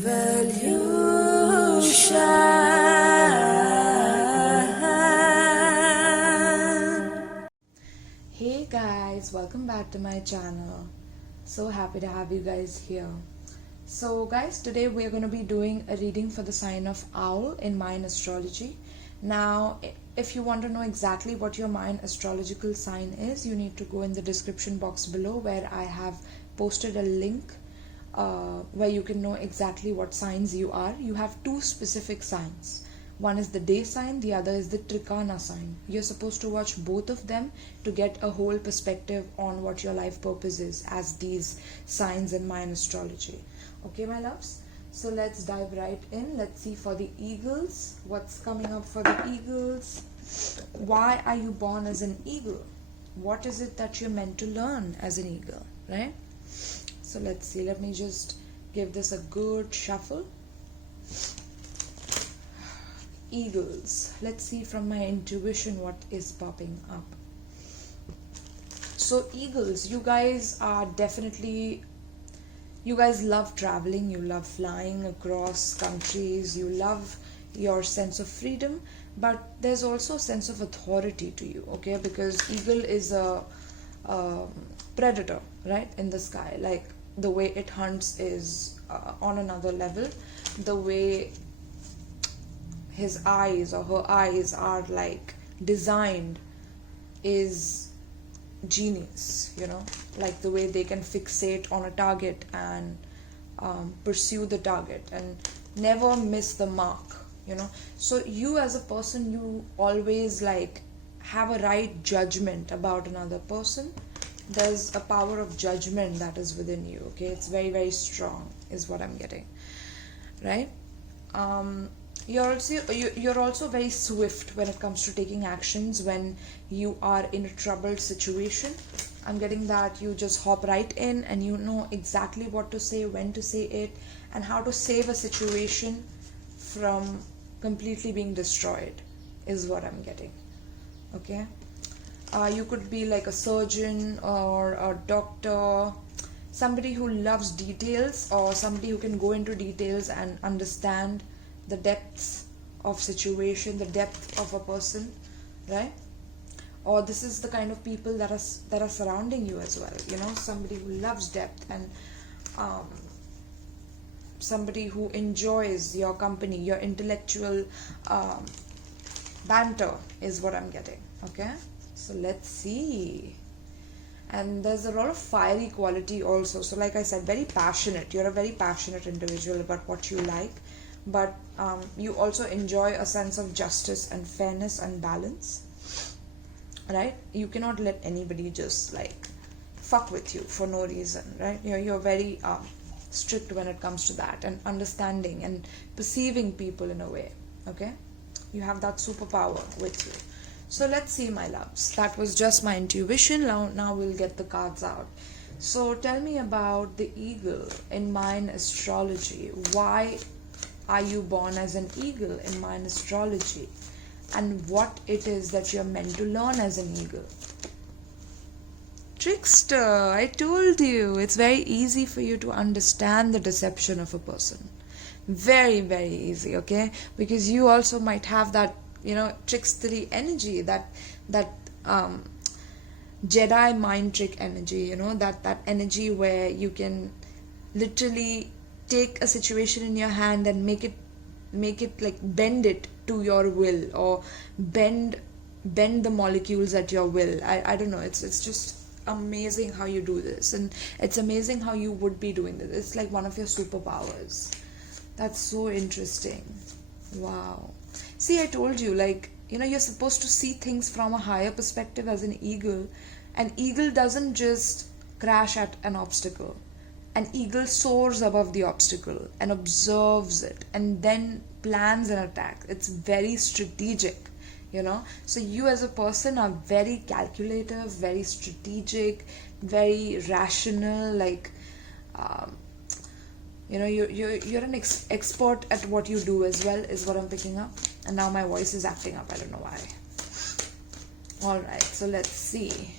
Hey guys, welcome back to my channel. So happy to have you guys here. So guys, today we are going to be doing a reading for the sign of Owl in Mayan Astrology. Now, if you want to know exactly what your Mayan astrological sign is, you need to go in the description box below where I have posted a link where you can know exactly what signs you are. You have two specific signs. One is the day sign, the other is the Trikana sign. You're supposed to watch both of them to get a whole perspective on what your life purpose is as these signs in Mayan astrology. Okay, my loves? So let's dive right in. Let's see for the eagles. What's coming up for the eagles? Why are you born as an eagle? What is it that you're meant to learn as an eagle, right? So let's see. Let me just give this a good shuffle. Eagles. Let's see from my intuition what is popping up. So eagles, you guys are definitely, you guys love traveling, you love flying across countries, you love your sense of freedom, but there's also a sense of authority to you, okay? Because eagle is a predator, right, in the sky. Like the way it hunts is on another level. The way his eyes or her eyes are like designed is genius, you know, like the way they can fixate on a target and pursue the target and never miss the mark, you know. So you as a person, you always like have a right judgment about another person. There's a power of judgment that is within you, okay? It's very, very strong is what I'm getting, right? You're also very swift when it comes to taking actions when you are in a troubled situation. I'm getting that you just hop right in and you know exactly what to say, when to say it, and how to save a situation from completely being destroyed is what I'm getting, okay? You could be like a surgeon or a doctor, somebody who loves details or somebody who can go into details and understand the depths of situation, the depth of a person, right? Or this is the kind of people that are surrounding you as well, you know, somebody who loves depth and somebody who enjoys your company, your intellectual banter is what I'm getting, okay? So let's see. And there's a lot of fiery quality also. So like I said, very passionate. You're a very passionate individual about what you like. But you also enjoy a sense of justice and fairness and balance, right? You cannot let anybody just like fuck with you for no reason, right? You're very strict when it comes to that, and understanding and perceiving people in a way, okay? You have that superpower with you. So let's see, my loves. That was just my intuition. Now we'll get the cards out. So tell me about the eagle in Mayan astrology. Why are you born as an eagle in Mayan astrology? And what it is that you're meant to learn as an eagle? Trickster, I told you. It's very easy for you to understand the deception of a person. Very, very easy, okay? Because you also might have that, you know, trickstery energy, that Jedi mind trick energy, you know, that energy where you can literally take a situation in your hand and make it like bend it to your will, or bend the molecules at your will. I don't know, it's just amazing how you do this, and it's amazing how you would be doing this. It's like one of your superpowers. That's so interesting. Wow. See, I told you, like, you know, you're supposed to see things from a higher perspective as an eagle. An eagle doesn't just crash at an obstacle. An eagle soars above the obstacle and observes it and then plans an attack. It's very strategic, you know. So you as a person are very calculative, very strategic, very rational, like, you know, you're an expert at what you do as well, is what I'm picking up. And now my voice is acting up. I don't know why. Alright, so let's see.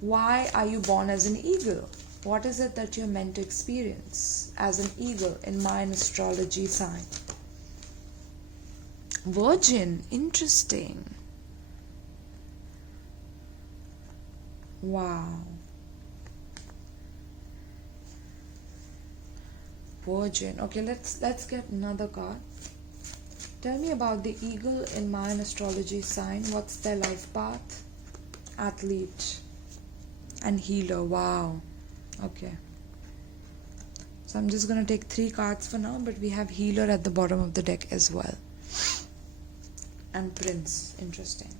Why are you born as an eagle? What is it that you're meant to experience as an eagle in Mayan astrology sign? Virgin, interesting. Wow. Virgin. Okay, let's get another card. Tell me about the eagle in Mayan astrology sign. What's their life path? Athlete and healer. Wow. Okay. So I'm just going to take 3 cards for now, but we have healer at the bottom of the deck as well. And prince. Interesting.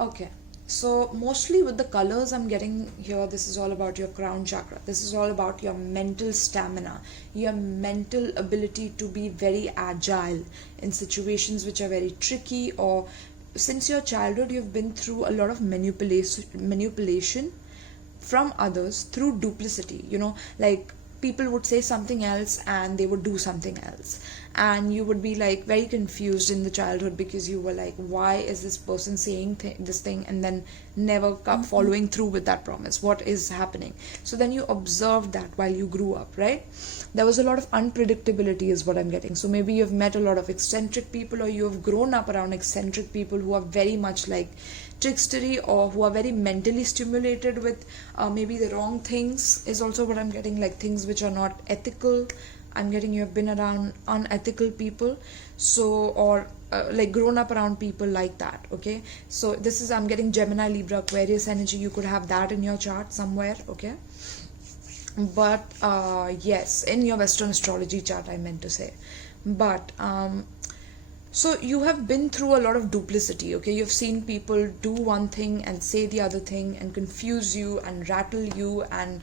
Okay. So mostly with the colors I'm getting here, this is all about your crown chakra. This is all about your mental stamina, your mental ability to be very agile in situations which are very tricky, or since your childhood you've been through a lot of manipulation from others through duplicity. Like people would say something else and they would do something else, and you would be like very confused in the childhood because you were like, why is this person saying this thing and then never following through with that promise? What is happening? So then you observed that while you grew up, right? There was a lot of unpredictability is what I'm getting. So maybe you've met a lot of eccentric people, or you have grown up around eccentric people who are very much like trickstery, or who are very mentally stimulated with maybe the wrong things is also what I'm getting, like things which are not ethical. I'm getting you have been around unethical people, so, or like grown up around people like that. Okay, so this is, I'm getting Gemini, Libra, Aquarius energy. You could have that in your chart somewhere. Okay, but yes, in your Western astrology chart I meant to say. But so you have been through a lot of duplicity. Okay, you've seen people do one thing and say the other thing and confuse you and rattle you and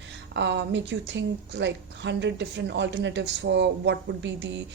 make you think like 100 different alternatives for what would be the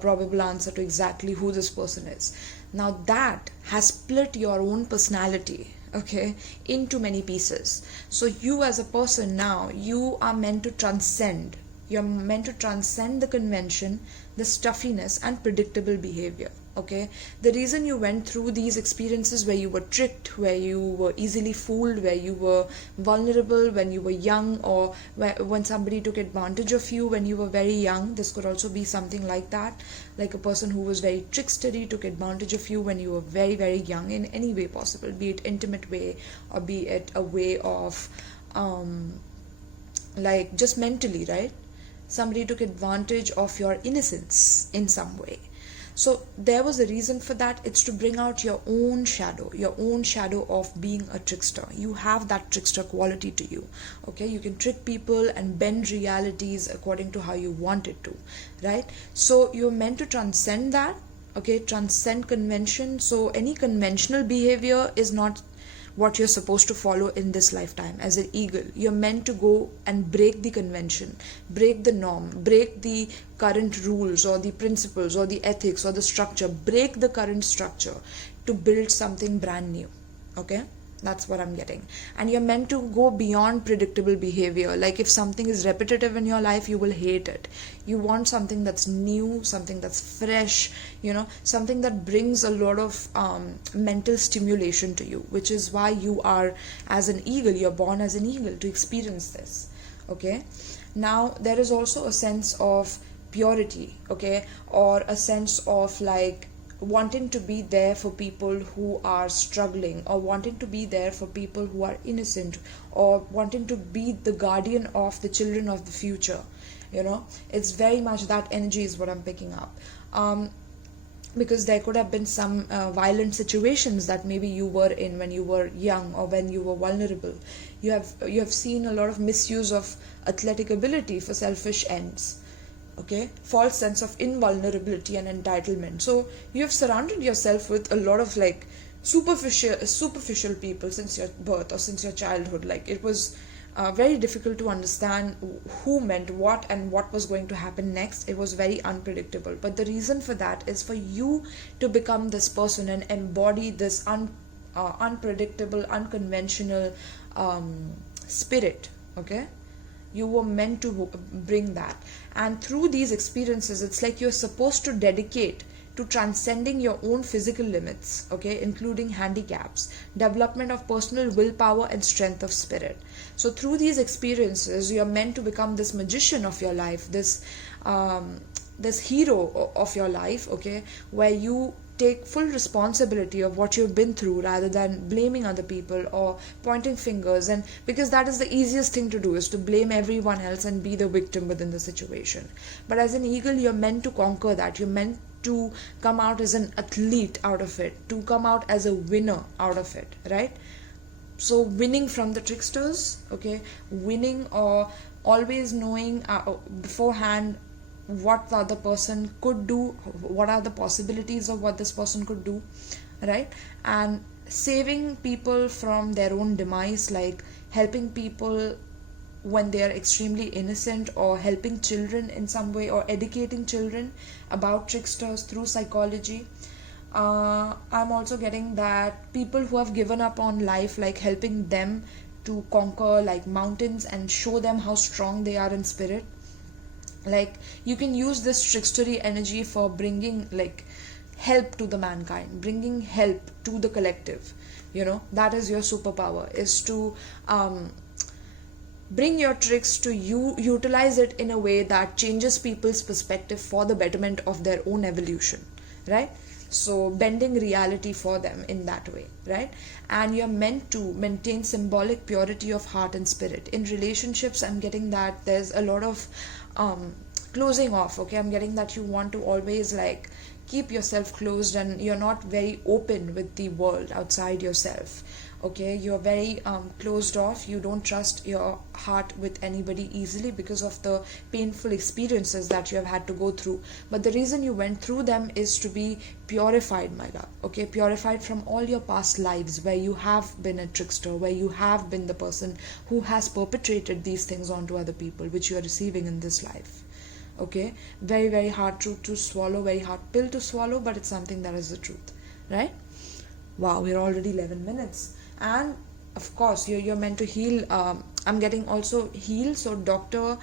probable answer to exactly who this person is. Now that has split your own personality, okay, into many pieces. So you as a person now, you are meant to transcend. You're meant to transcend the convention, the stuffiness and predictable behavior. Okay, the reason you went through these experiences where you were tricked, where you were easily fooled, where you were vulnerable when you were young, or when somebody took advantage of you when you were very young. This could also be something like that, like a person who was very trickstery took advantage of you when you were very, very young in any way possible, be it intimate way or be it a way of like just mentally, right? Somebody took advantage of your innocence in some way. So there was a reason for that. It's to bring out your own shadow of being a trickster. You have that trickster quality to you. Okay, you can trick people and bend realities according to how you want it to, right? So you're meant to transcend that. Okay, transcend convention. So any conventional behavior is not what you're supposed to follow in this lifetime. As an eagle, you're meant to go and break the convention, break the norm, break the current rules or the principles or the ethics or the structure, break the current structure to build something brand new. Okay, that's what I'm getting. And you're meant to go beyond predictable behavior. Like if something is repetitive in your life, you will hate it. You want something that's new, something that's fresh, something that brings a lot of mental stimulation to you, which is why you are, as an eagle, you're born as an eagle to experience this. Okay, now there is also a sense of purity, okay, or a sense of like wanting to be there for people who are struggling, or wanting to be there for people who are innocent, or wanting to be the guardian of the children of the future. It's very much that energy is what I'm picking up, because there could have been some violent situations that maybe you were in when you were young or when you were vulnerable. You have seen a lot of misuse of athletic ability for selfish ends. Okay, false sense of invulnerability and entitlement. So you have surrounded yourself with a lot of like superficial people since your birth or since your childhood. Like it was very difficult to understand who meant what and what was going to happen next. It was very unpredictable. But the reason for that is for you to become this person and embody this unpredictable, unconventional spirit. Okay, you were meant to bring that. And through these experiences, it's like you're supposed to dedicate to transcending your own physical limits, okay, including handicaps, development of personal willpower and strength of spirit. So through these experiences, you are meant to become this magician of your life, this hero of your life, okay, where you take full responsibility of what you've been through rather than blaming other people or pointing fingers. And because that is the easiest thing to do, is to blame everyone else and be the victim within the situation. But as an eagle, you're meant to conquer that. You're meant to come out as an athlete out of it, to come out as a winner out of it, right? So winning from the tricksters, okay, winning, or always knowing beforehand what the other person could do, what are the possibilities of what this person could do, right? And saving people from their own demise, like helping people when they are extremely innocent, or helping children in some way, or educating children about tricksters through psychology. I'm also getting that people who have given up on life, like helping them to conquer like mountains and show them how strong they are in spirit. Like you can use this trickstery energy for bringing like help to the mankind, bringing help to the collective. That is your superpower, is to bring your tricks to you, utilize it in a way that changes people's perspective for the betterment of their own evolution, right? So bending reality for them in that way, right? And you're meant to maintain symbolic purity of heart and spirit. In relationships, I'm getting that there's a lot of closing off, okay? I'm getting that you want to always like keep yourself closed, and you're not very open with the world outside yourself, okay? You're very closed off. You don't trust your heart with anybody easily because of the painful experiences that you have had to go through. But the reason you went through them is to be purified, my love, okay? Purified from all your past lives where you have been a trickster, where you have been the person who has perpetrated these things onto other people, which you are receiving in this life, okay? Very, very hard truth to swallow, very hard pill to swallow, but it's something that is the truth, right? Wow, we're already 11 minutes. And of course, you're meant to heal. I'm getting also heal, so doctor,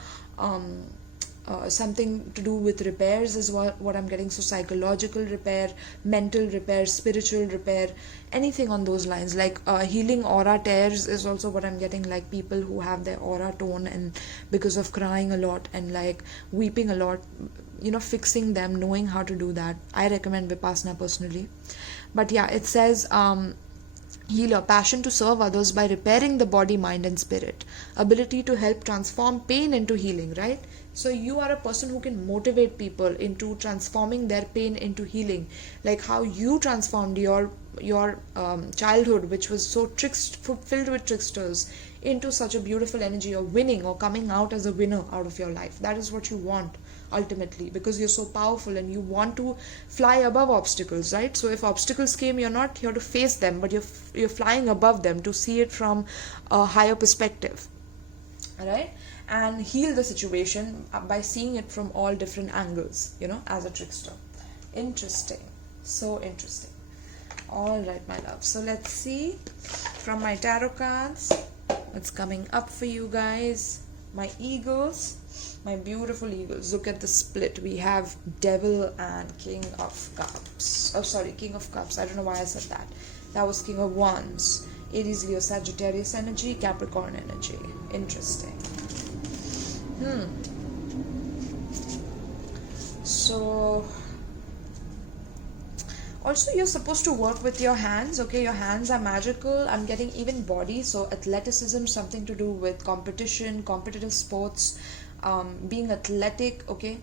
something to do with repairs is what I'm getting. So psychological repair, mental repair, spiritual repair, anything on those lines. Like healing aura tears is also what I'm getting, like people who have their aura torn and because of crying a lot and like weeping a lot, fixing them, knowing how to do that. I recommend Vipassana personally. But yeah, it says healer, passion to serve others by repairing the body, mind and spirit, ability to help transform pain into healing, right? So you are a person who can motivate people into transforming their pain into healing, like how you transformed your childhood, which was so filled with tricksters, into such a beautiful energy of winning or coming out as a winner out of your life. That is what you want ultimately, because you're so powerful and you want to fly above obstacles, right? So if obstacles came, you're not here to face them, but you're flying above them to see it from a higher perspective, all right? And heal the situation by seeing it from all different angles, as a trickster. Interesting. So interesting. All right, my love. So let's see from my tarot cards what's coming up for you guys. My eagles, my beautiful eagles. Look at the split. We have Devil and King of Cups. Oh, sorry, King of Cups. I don't know why I said that. That was King of Wands. Aries, Leo, Sagittarius energy, Capricorn energy. Interesting. So also you're supposed to work with your hands, okay? Your hands are magical. I'm getting even body, so athleticism, something to do with competition, competitive sports, being athletic, okay?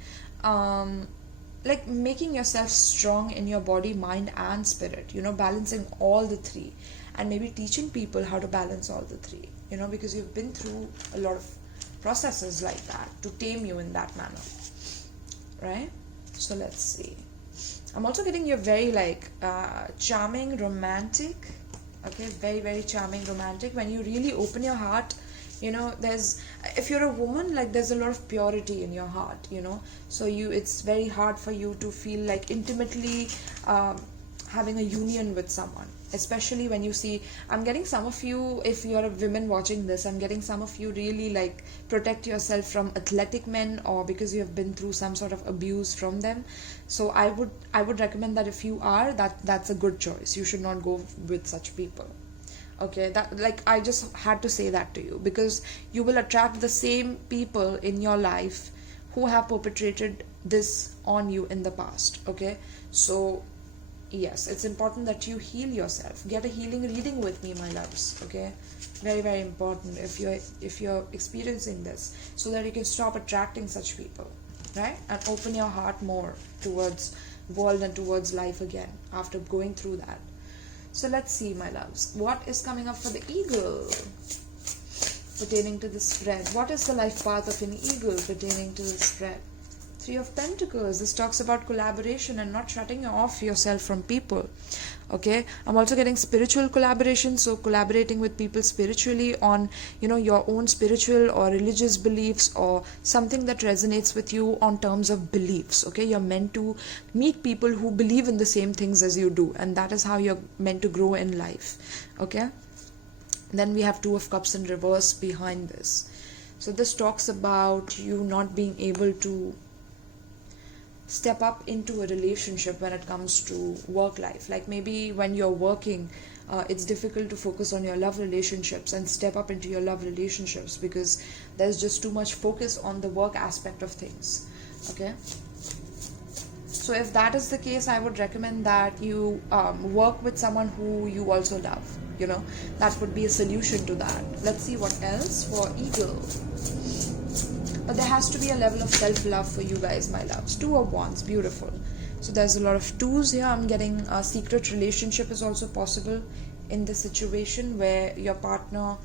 Like making yourself strong in your body, mind and spirit, balancing all the three, and maybe teaching people how to balance all the three, because you've been through a lot of processes like that to tame you in that manner, right? So let's see. I'm also getting you're very like charming, romantic, okay? Very, very charming, romantic. When you really open your heart, there's, if you're a woman, like there's a lot of purity in your heart, so it's very hard for you to feel like intimately having a union with someone, especially when you see, I'm getting some of you, if you're a woman watching this, I'm getting some of you really like protect yourself from athletic men, or because you have been through some sort of abuse from them. So I would recommend that if you are, that's a good choice. You should not go with such people. Okay, that, like, I just had to say that to you, because you will attract the same people in your life who have perpetrated this on you in the past. Okay, so yes, it's important that you heal yourself. Get a healing reading with me, my loves. Okay, very, very important if you're experiencing this, so that you can stop attracting such people, right? And open your heart more towards world and towards life again after going through that. So let's see, my loves, what is coming up for the eagle pertaining to the spread. What is the life path of an eagle pertaining to the spread? Three of Pentacles. This talks about collaboration and not shutting off yourself from people. Okay, I'm also getting spiritual collaboration, so collaborating with people spiritually on, you know, your own spiritual or religious beliefs, or something that resonates with you on terms of beliefs. Okay, you're meant to meet people who believe in the same things as you do, and that is how you're meant to grow in life. Okay, then we have Two of Cups in reverse behind this. So this talks about you not being able to step up into a relationship when it comes to work life. Like maybe when you're working, it's difficult to focus on your love relationships and step up into your love relationships, because there's just too much focus on the work aspect of things. Okay, so if that is the case, I would recommend that you work with someone who you also love. You know, that would be a solution to that. Let's see what else for eagle. But there has to be a level of self-love for you guys, my loves. Two of Wands, beautiful. So there's a lot of twos here. I'm getting a secret relationship is also possible in this situation, where your partner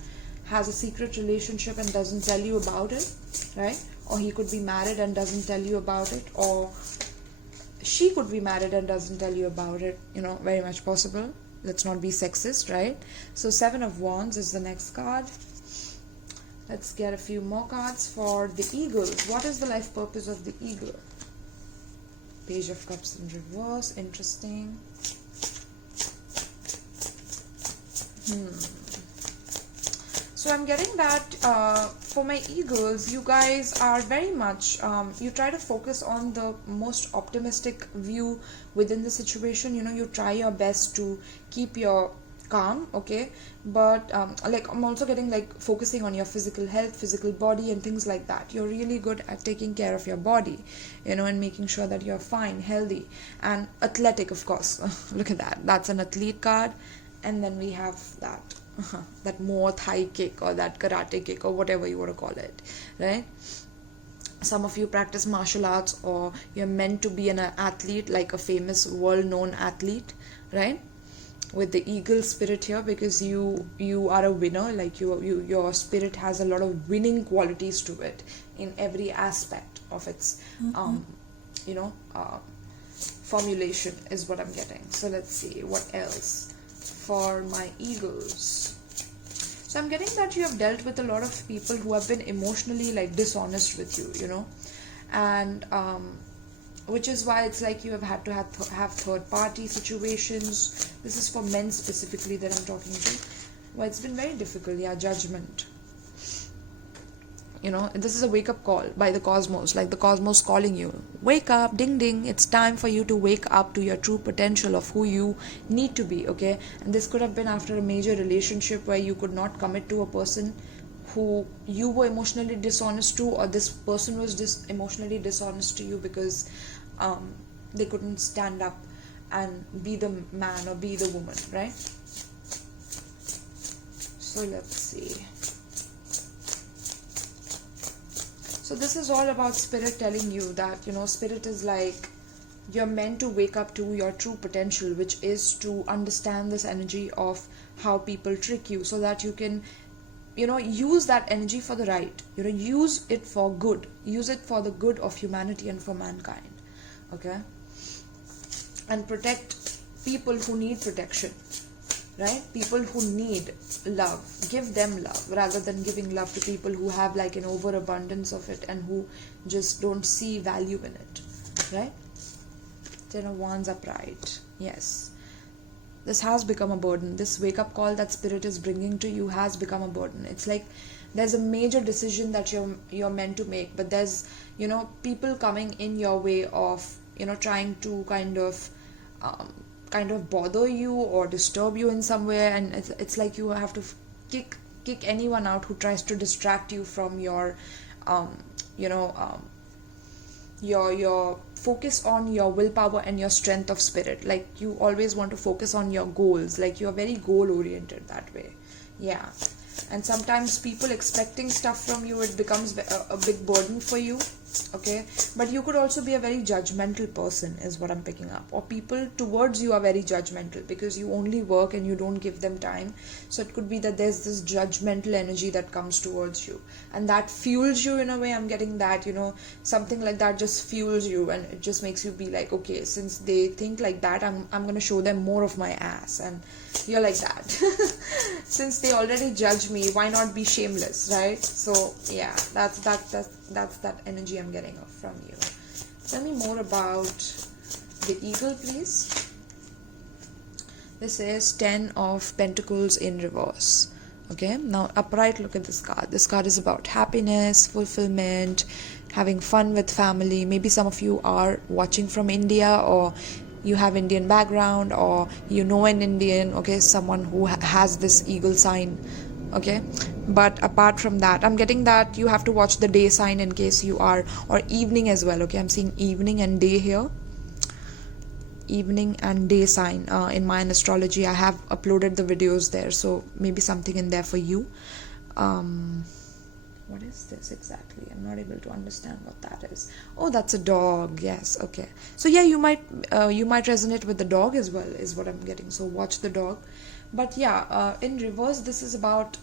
has a secret relationship and doesn't tell you about it, right? Or he could be married and doesn't tell you about it, or she could be married and doesn't tell you about it. You know, very much possible. Let's not be sexist, right? So Seven of Wands is the next card. Let's get a few more cards for the eagle. What is the life purpose of the eagle? Page of Cups in reverse. Interesting. So I'm getting that for my eagles, you guys are very much, you try to focus on the most optimistic view within the situation. You know, you try your best to keep your calm, okay, but like I'm also getting like focusing on your physical health, physical body and things like that. You're really good at taking care of your body, you know, and making sure that you're fine, healthy and athletic, of course. Look at that, that's an athlete card. And then we have that that more thigh kick, or that karate kick, or whatever you want to call it, right? Some of you practice martial arts, or you're meant to be an athlete, like a famous world-known athlete, right? With the eagle spirit here, because you are a winner. Like your spirit has a lot of winning qualities to it in every aspect of its you know, formulation is what I'm getting. So let's see what else for my eagles. So I'm getting that you have dealt with a lot of people who have been emotionally like dishonest with you, you know, and which is why it's like you have had to have third party situations. This is for men specifically that I'm talking to. Well, it's been very difficult. Yeah, judgment. You know, this is a wake up call by the cosmos, like the cosmos calling you. Wake up, ding ding, it's time for you to wake up to your true potential of who you need to be, okay? And this could have been after a major relationship where you could not commit to a person who you were emotionally dishonest to, or this person was emotionally dishonest to you because they couldn't stand up and be the man or be the woman, right? So let's see. So this is all about spirit telling you that, you know, spirit is like you're meant to wake up to your true potential, which is to understand this energy of how people trick you, so that you can, you know, use that energy for the right, you know, use it for good, use it for the good of humanity and for mankind, okay? And protect people who need protection, right? People who need love, give them love rather than giving love to people who have like an overabundance of it and who just don't see value in it, right? Ten of Wands upright. Yes. this has become a burden. This wake up call that spirit is bringing to you has become a burden. It's like there's a major decision that you're meant to make, but there's, you know, people coming in your way of, you know, trying to kind of bother you or disturb you in some way, and it's like you have to kick anyone out who tries to distract you from your your focus on your willpower and your strength of spirit. Like you always want to focus on your goals, like you're very goal oriented that way. Yeah. And sometimes people expecting stuff from you, it becomes a big burden for you. Okay, but you could also be a very judgmental person is what I'm picking up, or people towards you are very judgmental because you only work and you don't give them time. So it could be that there's this judgmental energy that comes towards you, and that fuels you in a way. I'm getting that, you know, something like that just fuels you, and it just makes you be like, okay, since they think like that, I'm gonna show them more of my ass. And you're like that. Since they already judge me, why not be shameless, right? So yeah, that's that energy I'm getting from you. Tell me more about the eagle, please. This is 10 of Pentacles in reverse. Okay, now upright, look at this card. This card is about happiness, fulfillment, having fun with family. Maybe some of you are watching from India, or you have Indian background, or you know an Indian, okay, someone who has this eagle sign. Okay, but apart from that, I'm getting that you have to watch the day sign in case you are, or evening as well. Okay, I'm seeing evening and day here. Evening and day sign in Mayan Astrology. I have uploaded the videos there, so maybe something in there for you. What is this exactly? I'm not able to understand what that is. Oh, that's a dog. Yes. Okay. So yeah, you might resonate with the dog as well, is what I'm getting. So watch the dog. But yeah, in reverse, this is about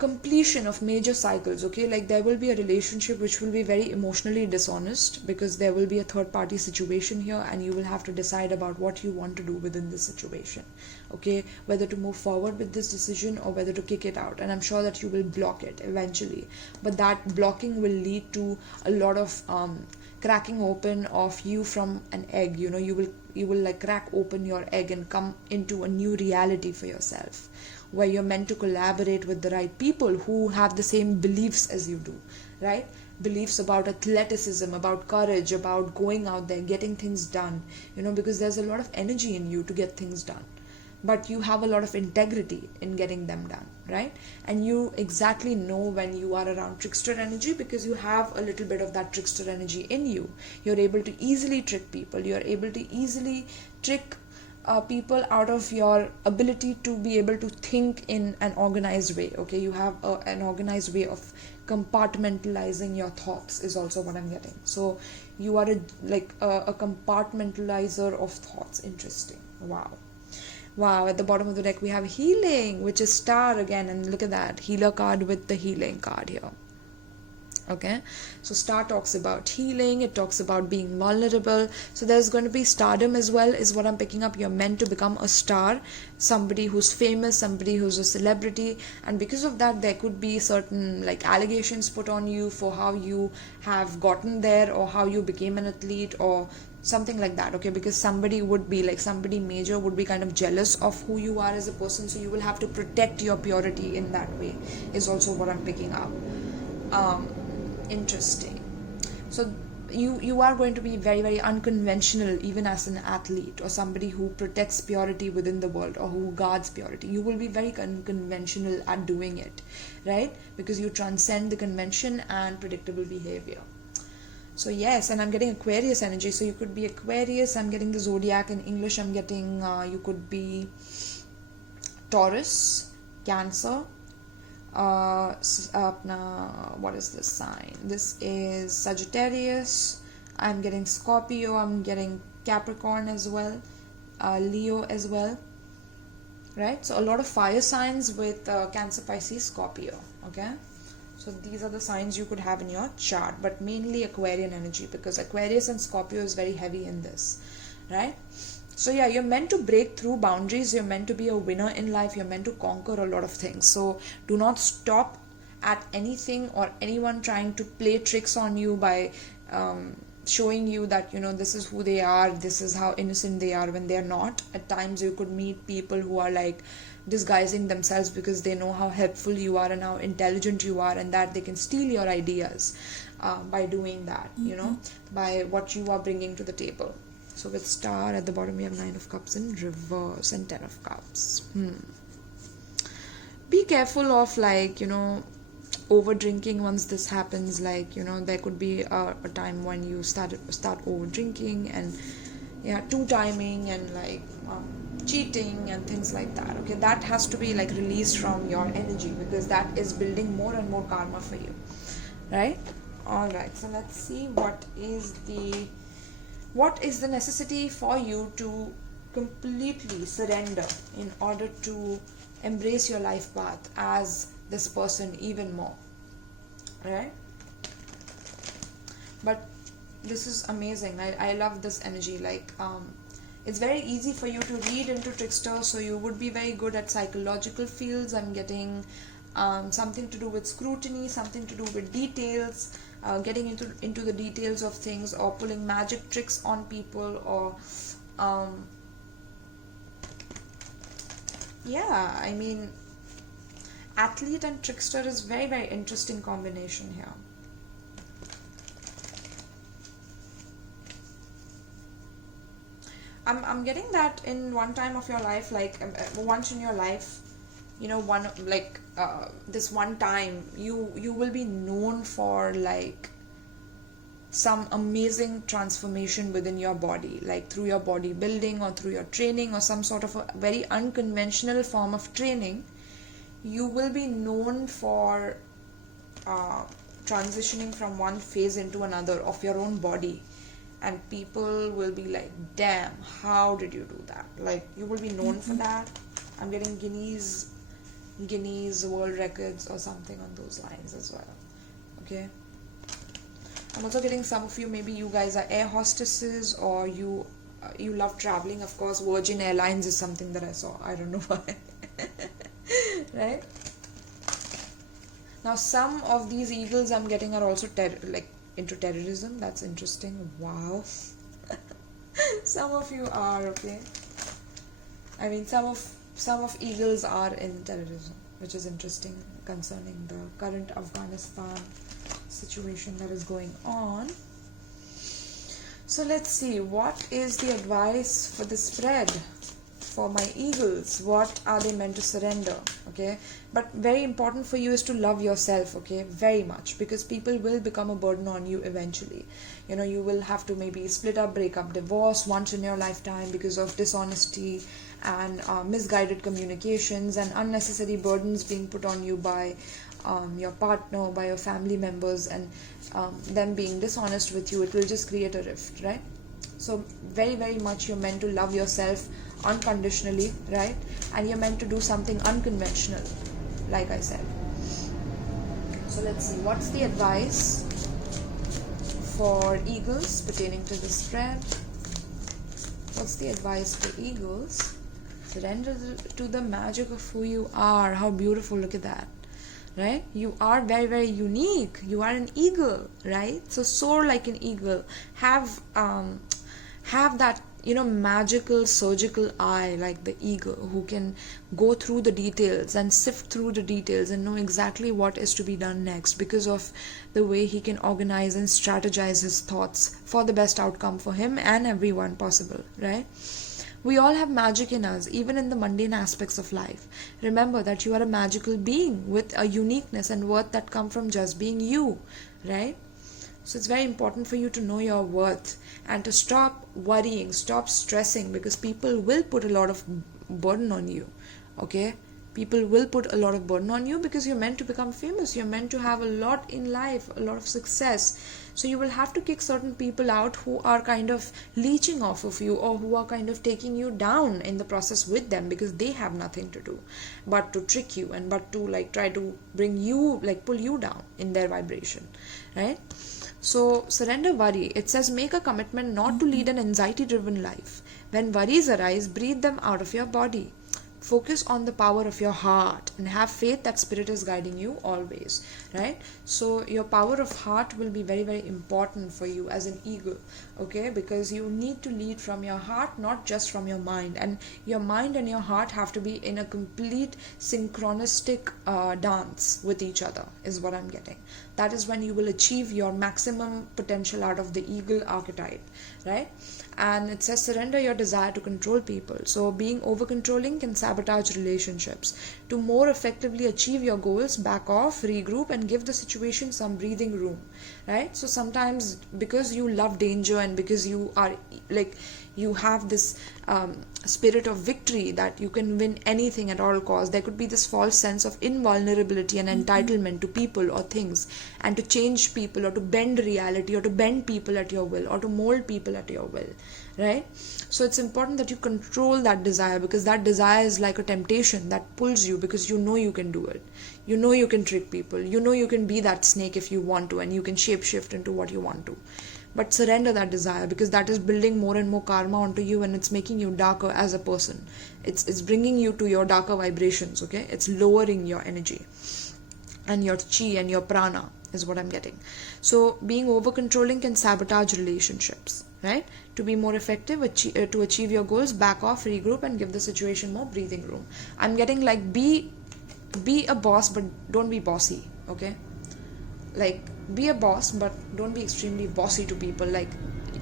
completion of major cycles. Okay, like there will be a relationship which will be very emotionally dishonest, because there will be a third party situation here, and you will have to decide about what you want to do within this situation. Okay, whether to move forward with this decision or whether to kick it out. And I'm sure that you will block it eventually, but that blocking will lead to a lot of cracking open of you from an egg. You know, you will like crack open your egg and come into a new reality for yourself, where you're meant to collaborate with the right people who have the same beliefs as you do, right? Beliefs about athleticism, about courage, about going out there, getting things done, you know, because there's a lot of energy in you to get things done, but you have a lot of integrity in getting them done, right? And you exactly know when you are around trickster energy, because you have a little bit of that trickster energy in you. You're able to easily trick people. You're able to easily trick people out of your ability to be able to think in an organized way. Okay, you have an organized way of compartmentalizing your thoughts is also what I'm getting. So you are a compartmentalizer of thoughts. Interesting. Wow, at the bottom of the deck we have healing, which is star again, and look at that healer card with the healing card here. Okay, so star talks about healing, it talks about being vulnerable. So there's going to be stardom as well, is what I'm picking up. You're meant to become a star, somebody who's famous, somebody who's a celebrity, and because of that there could be certain like allegations put on you for how you have gotten there, or how you became an athlete, or something like that. Okay, because somebody major would be kind of jealous of who you are as a person, so you will have to protect your purity in that way, is also what I'm picking up. Interesting. So you are going to be very, very unconventional, even as an athlete, or somebody who protects purity within the world, or who guards purity. You will be very unconventional at doing it, right? Because you transcend the convention and predictable behavior. So yes, and I'm getting Aquarius energy. So you could be Aquarius. I'm getting the Zodiac in English. I'm getting you could be Taurus, Cancer. What is this sign? This is Sagittarius. I'm getting Scorpio. I'm getting Capricorn as well, Leo as well, right? So a lot of fire signs with Cancer, Pisces, Scorpio. Okay, so these are the signs you could have in your chart, but mainly Aquarian energy, because Aquarius and Scorpio is very heavy in this, right? So yeah, you're meant to break through boundaries. You're meant to be a winner in life. You're meant to conquer a lot of things. So do not stop at anything or anyone trying to play tricks on you by showing you that, this is who they are, this is how innocent they are when they are not. At times you could meet people who are like disguising themselves because they know how helpful you are and how intelligent you are, and that they can steal your ideas by doing that, by what you are bringing to the table. So with Star at the bottom, we have 9 of Cups in reverse and 10 of Cups. Be careful of like, over drinking once this happens. Like, there could be a time when you start over drinking, and two timing and like cheating and things like that. Okay, that has to be like released from your energy, because that is building more and more karma for you, right? All right, so let's see what is the necessity for you to completely surrender in order to embrace your life path as this person even more, right? But this is amazing. I love this energy. Like it's very easy for you to read into trickster, so you would be very good at psychological fields. I'm getting something to do with scrutiny, something to do with details, getting into the details of things, or pulling magic tricks on people, or I mean, athlete and trickster is very, very interesting combination here. I'm getting that in one time of your life, like once in your life, this one time you will be known for like some amazing transformation within your body, like through your bodybuilding or through your training or some sort of a very unconventional form of training. You will be known for transitioning from one phase into another of your own body, and people will be like, damn, how did you do that? Like, you will be known for that. I'm getting Guinness World Records or something on those lines as well. Okay, I'm also getting some of you, maybe you guys are air hostesses, or you love traveling. Of course, Virgin Airlines is something that I saw. I don't know why. Right? Now, some of these eagles I'm getting are also into terrorism. That's interesting. Wow. Some of you are, okay. I mean, some of eagles are in terrorism, which is interesting concerning the current Afghanistan situation that is going on. So let's see, what is the advice for the spread for my eagles? What are they meant to surrender? Okay, but very important for you is to love yourself, okay, very much, because people will become a burden on you eventually. You will have to maybe split up, break up, divorce once in your lifetime because of dishonesty and misguided communications and unnecessary burdens being put on you by your partner, by your family members, and them being dishonest with you. It will just create a rift, right? So very, very much you're meant to love yourself unconditionally, right? And you're meant to do something unconventional, like I said. So let's see, what's the advice for eagles pertaining to the spread? What's the advice for eagles? Surrender to the magic of who you are. How beautiful, look at that, right? You are very, very unique. You are an eagle, right? So soar like an eagle. Have that magical surgical eye like the eagle, who can go through the details and sift through the details and know exactly what is to be done next, because of the way he can organize and strategize his thoughts for the best outcome for him and everyone possible, right? We all have magic in us, even in the mundane aspects of life. Remember that you are a magical being with a uniqueness and worth that come from just being you, right? So it's very important for you to know your worth and to stop worrying, stop stressing, because people will put a lot of burden on you, okay? People will put a lot of burden on you because you're meant to become famous. You're meant to have a lot in life, a lot of success. So you will have to kick certain people out who are kind of leeching off of you, or who are kind of taking you down in the process with them, because they have nothing to do but to trick you and but to try to bring you, pull you down in their vibration, right? So surrender worry. It says make a commitment not to lead an anxiety-driven life. When worries arise, breathe them out of your body. focus on the power of your heart and have faith that spirit is guiding you always, right? So your power of heart will be very, very important for you as an eagle, okay? Because you need to lead from your heart, not just from your mind. And your mind and your heart have to be in a complete synchronistic dance with each other, is what I'm getting. That is when you will achieve your maximum potential out of the eagle archetype, right? And it says surrender your desire to control people. So being over controlling can sabotage relationships. To more effectively achieve your goals, back off, regroup, and give the situation some breathing room, right? So sometimes because you love danger and because you are like, you have this spirit of victory that you can win anything at all costs, there could be this false sense of invulnerability and entitlement to people or things, and to change people or to bend reality or to bend people at your will or to mold people at your will, right? So it's important that you control that desire, because that desire is like a temptation that pulls you, because you know you can do it. You know you can trick people. You know you can be that snake if you want to, and you can shapeshift into what you want to. But surrender that desire, because that is building more and more karma onto you, and it's making you darker as a person. It's bringing you to your darker vibrations, okay? It's lowering your energy and your chi and your prana is what I'm getting. So being over controlling can sabotage relationships, right? To be more effective, to achieve your goals, back off, regroup, and give the situation more breathing room. I'm getting like be a boss, but don't be bossy, okay? Like, be a boss, but don't be extremely bossy to people, like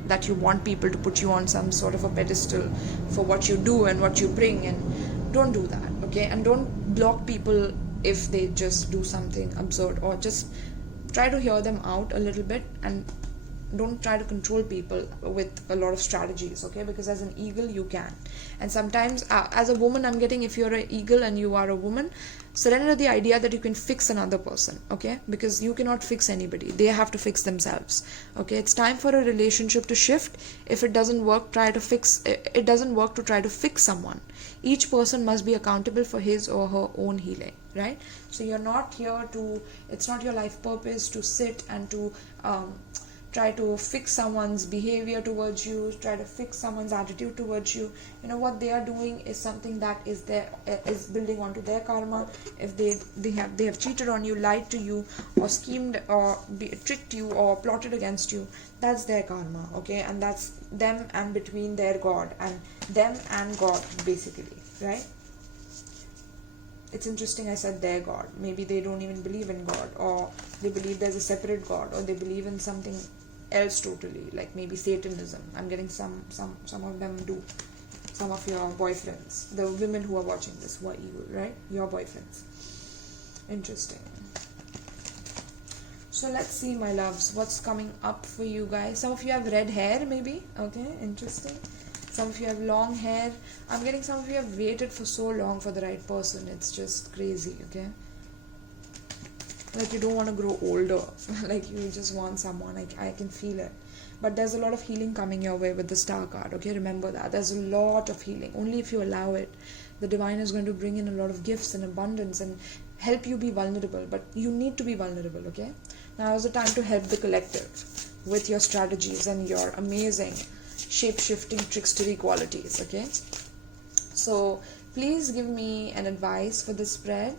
that you want people to put you on some sort of a pedestal for what you do and what you bring, and don't do that, okay? And don't block people if they just do something absurd, or just try to hear them out a little bit, and don't try to control people with a lot of strategies, okay? Because as an eagle you can. And sometimes as a woman, I'm getting, if you're an eagle and you are a woman, surrender the idea that you can fix another person, okay? Because you cannot fix anybody. They have to fix themselves, okay? It's time for a relationship to shift. If it doesn't work, it doesn't work to try to fix someone. Each person must be accountable for his or her own healing, right? So you're not here to, it's not your life purpose to sit and to try to fix someone's behavior towards you, try to fix someone's attitude towards you. You know what they are doing is something that is building onto their karma. If they have cheated on you, lied to you, or schemed or tricked you or plotted against you, that's their karma, okay? And that's them and between their God, and them and God, basically, right? It's interesting I said their God. Maybe they don't even believe in God, or they believe there's a separate God, or they believe in something else totally, like maybe Satanism. I'm getting some of them do. Some of your boyfriends, the women who are watching this, who are evil, right? Your boyfriends. Interesting. So let's see, my loves, what's coming up for you guys. Some of you have red hair, maybe. Okay, interesting. Some of you have long hair. I'm getting some of you have waited for so long for the right person. It's just crazy, okay? Like you don't want to grow older. Like you just want someone. I can feel it. But there's a lot of healing coming your way with the star card, okay? Remember that. There's a lot of healing. Only if you allow it. The divine is going to bring in a lot of gifts and abundance and help you be vulnerable. But you need to be vulnerable, okay? Now is the time to help the collective with your strategies and your amazing shape-shifting trickstery qualities, okay? So please give me an advice for this spread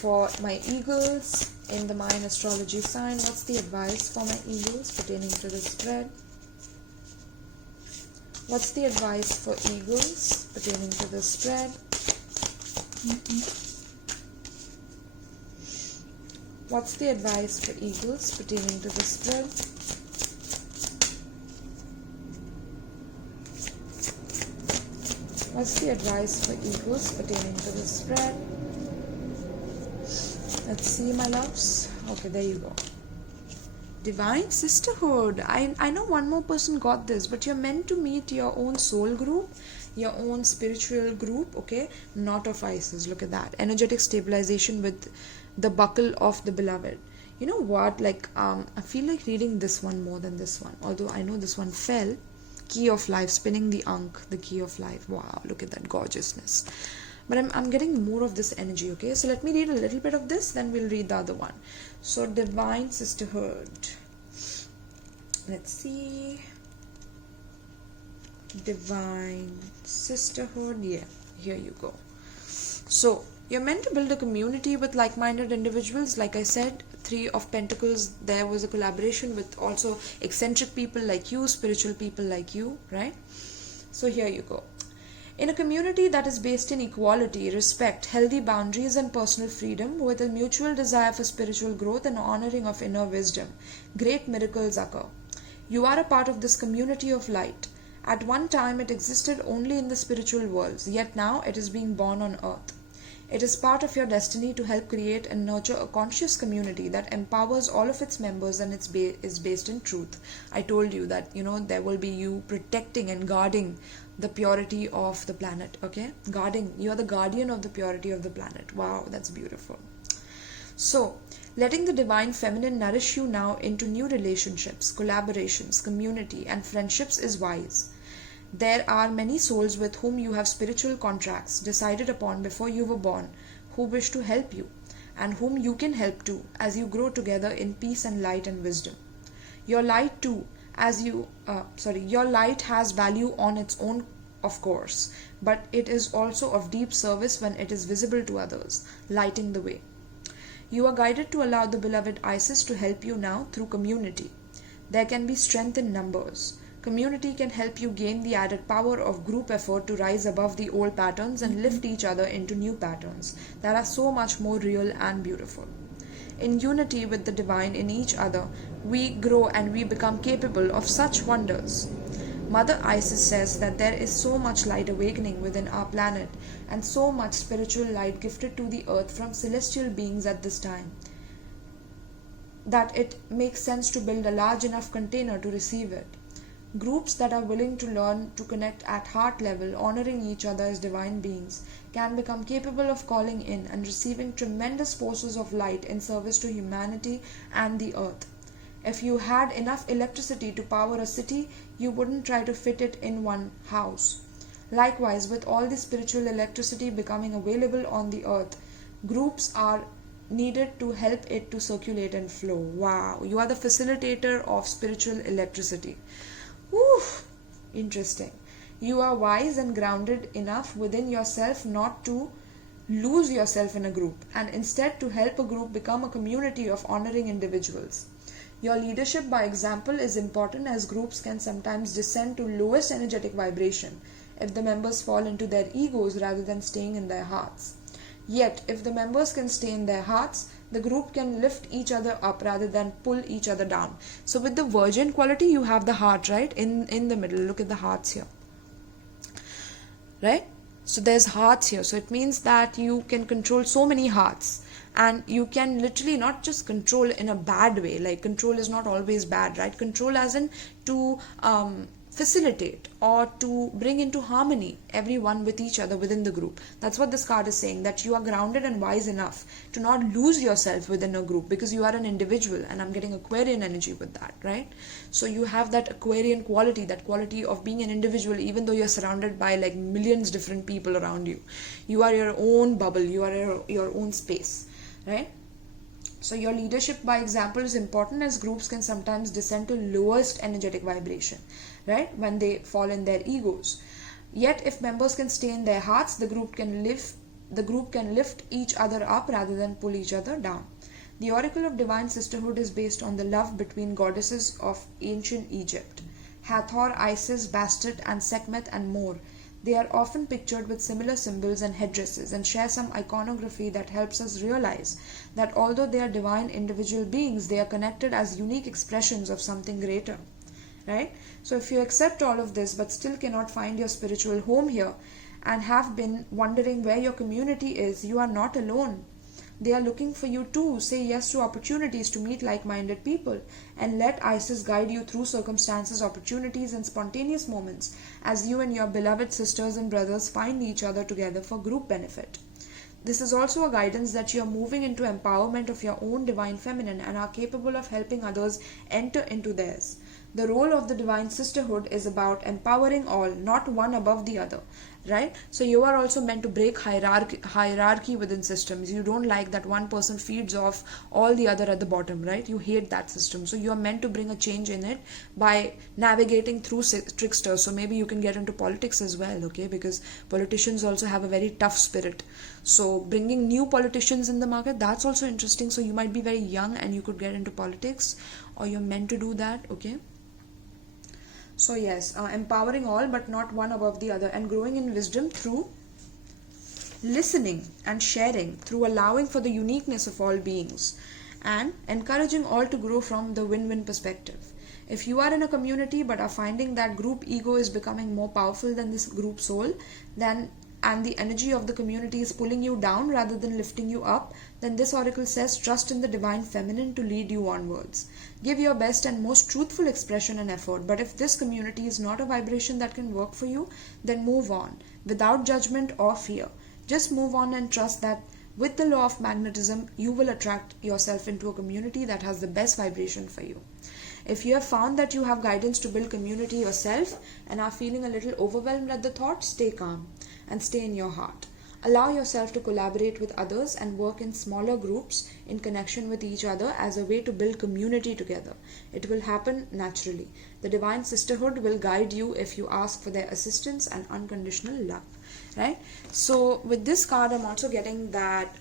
for my eagles in the Mayan astrology sign. What's the advice for my eagles pertaining to this spread? What's the advice for eagles pertaining to this spread? What's the advice for eagles pertaining to this spread? What's the advice for eagles pertaining to this spread? Let's see, my loves. Okay, there you go. Divine Sisterhood. I know one more person got this, but you're meant to meet your own soul group, your own spiritual group, okay? Not of Isis. Look at that. Energetic stabilization with the buckle of the beloved. You know what? Like, I feel like reading this one more than this one. Although I know this one fell. Key of life, spinning the Ankh, the key of life. Wow, look at that gorgeousness. But I'm getting more of this energy, okay? So let me read a little bit of this, then we'll read the other one. So Divine Sisterhood. Let's see. Divine Sisterhood. Yeah, here you go. So you're meant to build a community with like-minded individuals. Like I said, Three of Pentacles, there was a collaboration with also eccentric people like you, spiritual people like you, right? So here you go. In a community that is based in equality, respect, healthy boundaries and personal freedom, with a mutual desire for spiritual growth and honoring of inner wisdom, great miracles occur. You are a part of this community of light. At one time it existed only in the spiritual worlds, yet now it is being born on earth. It is part of your destiny to help create and nurture a conscious community that empowers all of its members and is based in truth. I told you that, there will be you protecting and guarding the purity of the planet, okay? You are the guardian of the purity of the planet. Wow, that's beautiful. So, letting the divine feminine nourish you now into new relationships, collaborations, community, and friendships is wise. There are many souls with whom you have spiritual contracts decided upon before you were born, who wish to help you, and whom you can help too, as you grow together in peace and light and wisdom. Your light too, your light has value on its own, of course, but it is also of deep service when it is visible to others, lighting the way. You are guided to allow the beloved Isis to help you now through community. There can be strength in numbers. Community can help you gain the added power of group effort to rise above the old patterns and lift each other into new patterns that are so much more real and beautiful. In unity with the divine in each other, we grow and we become capable of such wonders. Mother Isis says that there is so much light awakening within our planet and so much spiritual light gifted to the earth from celestial beings at this time, that it makes sense to build a large enough container to receive it. Groups that are willing to learn to connect at heart level, honoring each other as divine beings, can become capable of calling in and receiving tremendous forces of light in service to humanity and the earth. If you had enough electricity to power a city, you wouldn't try to fit it in one house. Likewise, with all the spiritual electricity becoming available on the earth, groups are needed to help it to circulate and flow. Wow, you are the facilitator of spiritual electricity. Whew, interesting. You are wise and grounded enough within yourself not to lose yourself in a group, and instead to help a group become a community of honoring individuals. Your leadership by example is important, as groups can sometimes descend to lowest energetic vibration if the members fall into their egos rather than staying in their hearts. Yet, if the members can stay in their hearts, the group can lift each other up rather than pull each other down. So with the Virgin quality, you have the heart, right? In the middle. Look at the hearts here. Right? So there's hearts here. So it means that you can control so many hearts. And you can literally not just control in a bad way. Like, control is not always bad, right? Control as in to facilitate or to bring into harmony everyone with each other within the group. That's what this card is saying, that you are grounded and wise enough to not lose yourself within a group, because you are an individual, and I'm getting Aquarian energy with that, right? So you have that Aquarian quality, that quality of being an individual, even though you're surrounded by like millions different people around you. You are your own bubble, you are your own space, right? So your leadership by example is important, as groups can sometimes descend to lowest energetic vibration, right, when they fall in their egos. Yet if members can stay in their hearts, the group can lift each other up rather than pull each other down. The oracle of divine sisterhood is based on the love between goddesses of ancient Egypt, Hathor, Isis, Bastet and Sekhmet, and more. They are often pictured with similar symbols and headdresses, and share some iconography that helps us realize that although they are divine individual beings, they are connected as unique expressions of something greater, right? So if you accept all of this but still cannot find your spiritual home here and have been wondering where your community is, you are not alone. They are looking for you too. Say yes to opportunities to meet like-minded people, and let Isis guide you through circumstances, opportunities and spontaneous moments as you and your beloved sisters and brothers find each other together for group benefit. This is also a guidance that you are moving into empowerment of your own divine feminine and are capable of helping others enter into theirs. The role of the divine sisterhood is about empowering all, not one above the other, right? So you are also meant to break hierarchy within systems. You don't like that one person feeds off all the other at the bottom, right? You hate that system. So you are meant to bring a change in it by navigating through tricksters. So maybe you can get into politics as well, okay? Because politicians also have a very tough spirit. So bringing new politicians in the market, that's also interesting. So you might be very young and you could get into politics, or you're meant to do that, okay? So yes, empowering all but not one above the other, and growing in wisdom through listening and sharing, through allowing for the uniqueness of all beings, and encouraging all to grow from the win-win perspective. If you are in a community but are finding that group ego is becoming more powerful than this group soul, then and the energy of the community is pulling you down rather than lifting you up, then this oracle says trust in the divine feminine to lead you onwards. Give your best and most truthful expression and effort, but if this community is not a vibration that can work for you, then move on without judgment or fear. Just move on and trust that with the law of magnetism, you will attract yourself into a community that has the best vibration for you. If you have found that you have guidance to build community yourself and are feeling a little overwhelmed at the thought, stay calm and stay in your heart. Allow yourself to collaborate with others and work in smaller groups in connection with each other as a way to build community together. It will happen naturally. The divine sisterhood will guide you if you ask for their assistance and unconditional love, right? So with this card, I'm also getting that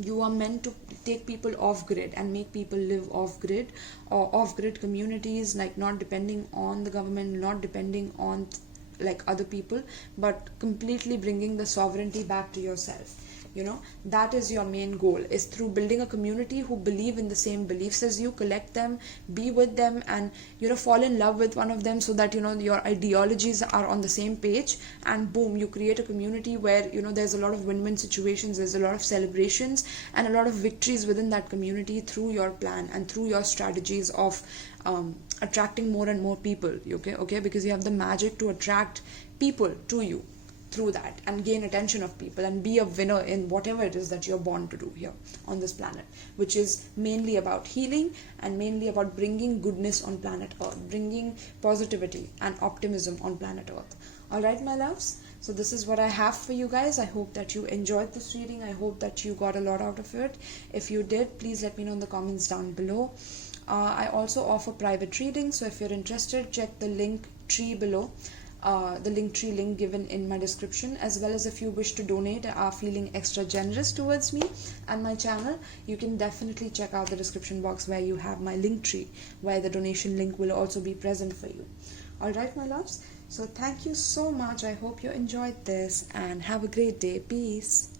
you are meant to take people off grid and make people live off grid, or off grid communities, like not depending on the government, not depending on like other people, but completely bringing the sovereignty back to yourself. You know, that is your main goal, is through building a community who believe in the same beliefs as you. Collect them, be with them, and fall in love with one of them, so that your ideologies are on the same page, and boom, you create a community where there's a lot of win-win situations, there's a lot of celebrations and a lot of victories within that community through your plan and through your strategies of attracting more and more people, okay, because you have the magic to attract people to you through that and gain attention of people and be a winner in whatever it is that you're born to do here on this planet, which is mainly about healing and mainly about bringing goodness on planet Earth, bringing positivity and optimism on planet Earth. All right, my loves, so this is what I have for you guys. I hope that you enjoyed this reading. I hope that you got a lot out of it. If you did, please let me know in the comments down below. I also offer private readings, so if you're interested, check the link tree below, the Linktree link given in my description, as well as if you wish to donate and are feeling extra generous towards me and my channel, you can definitely check out the description box where you have my Linktree, where the donation link will also be present for you. Alright, my loves, so thank you so much. I hope you enjoyed this and have a great day. Peace.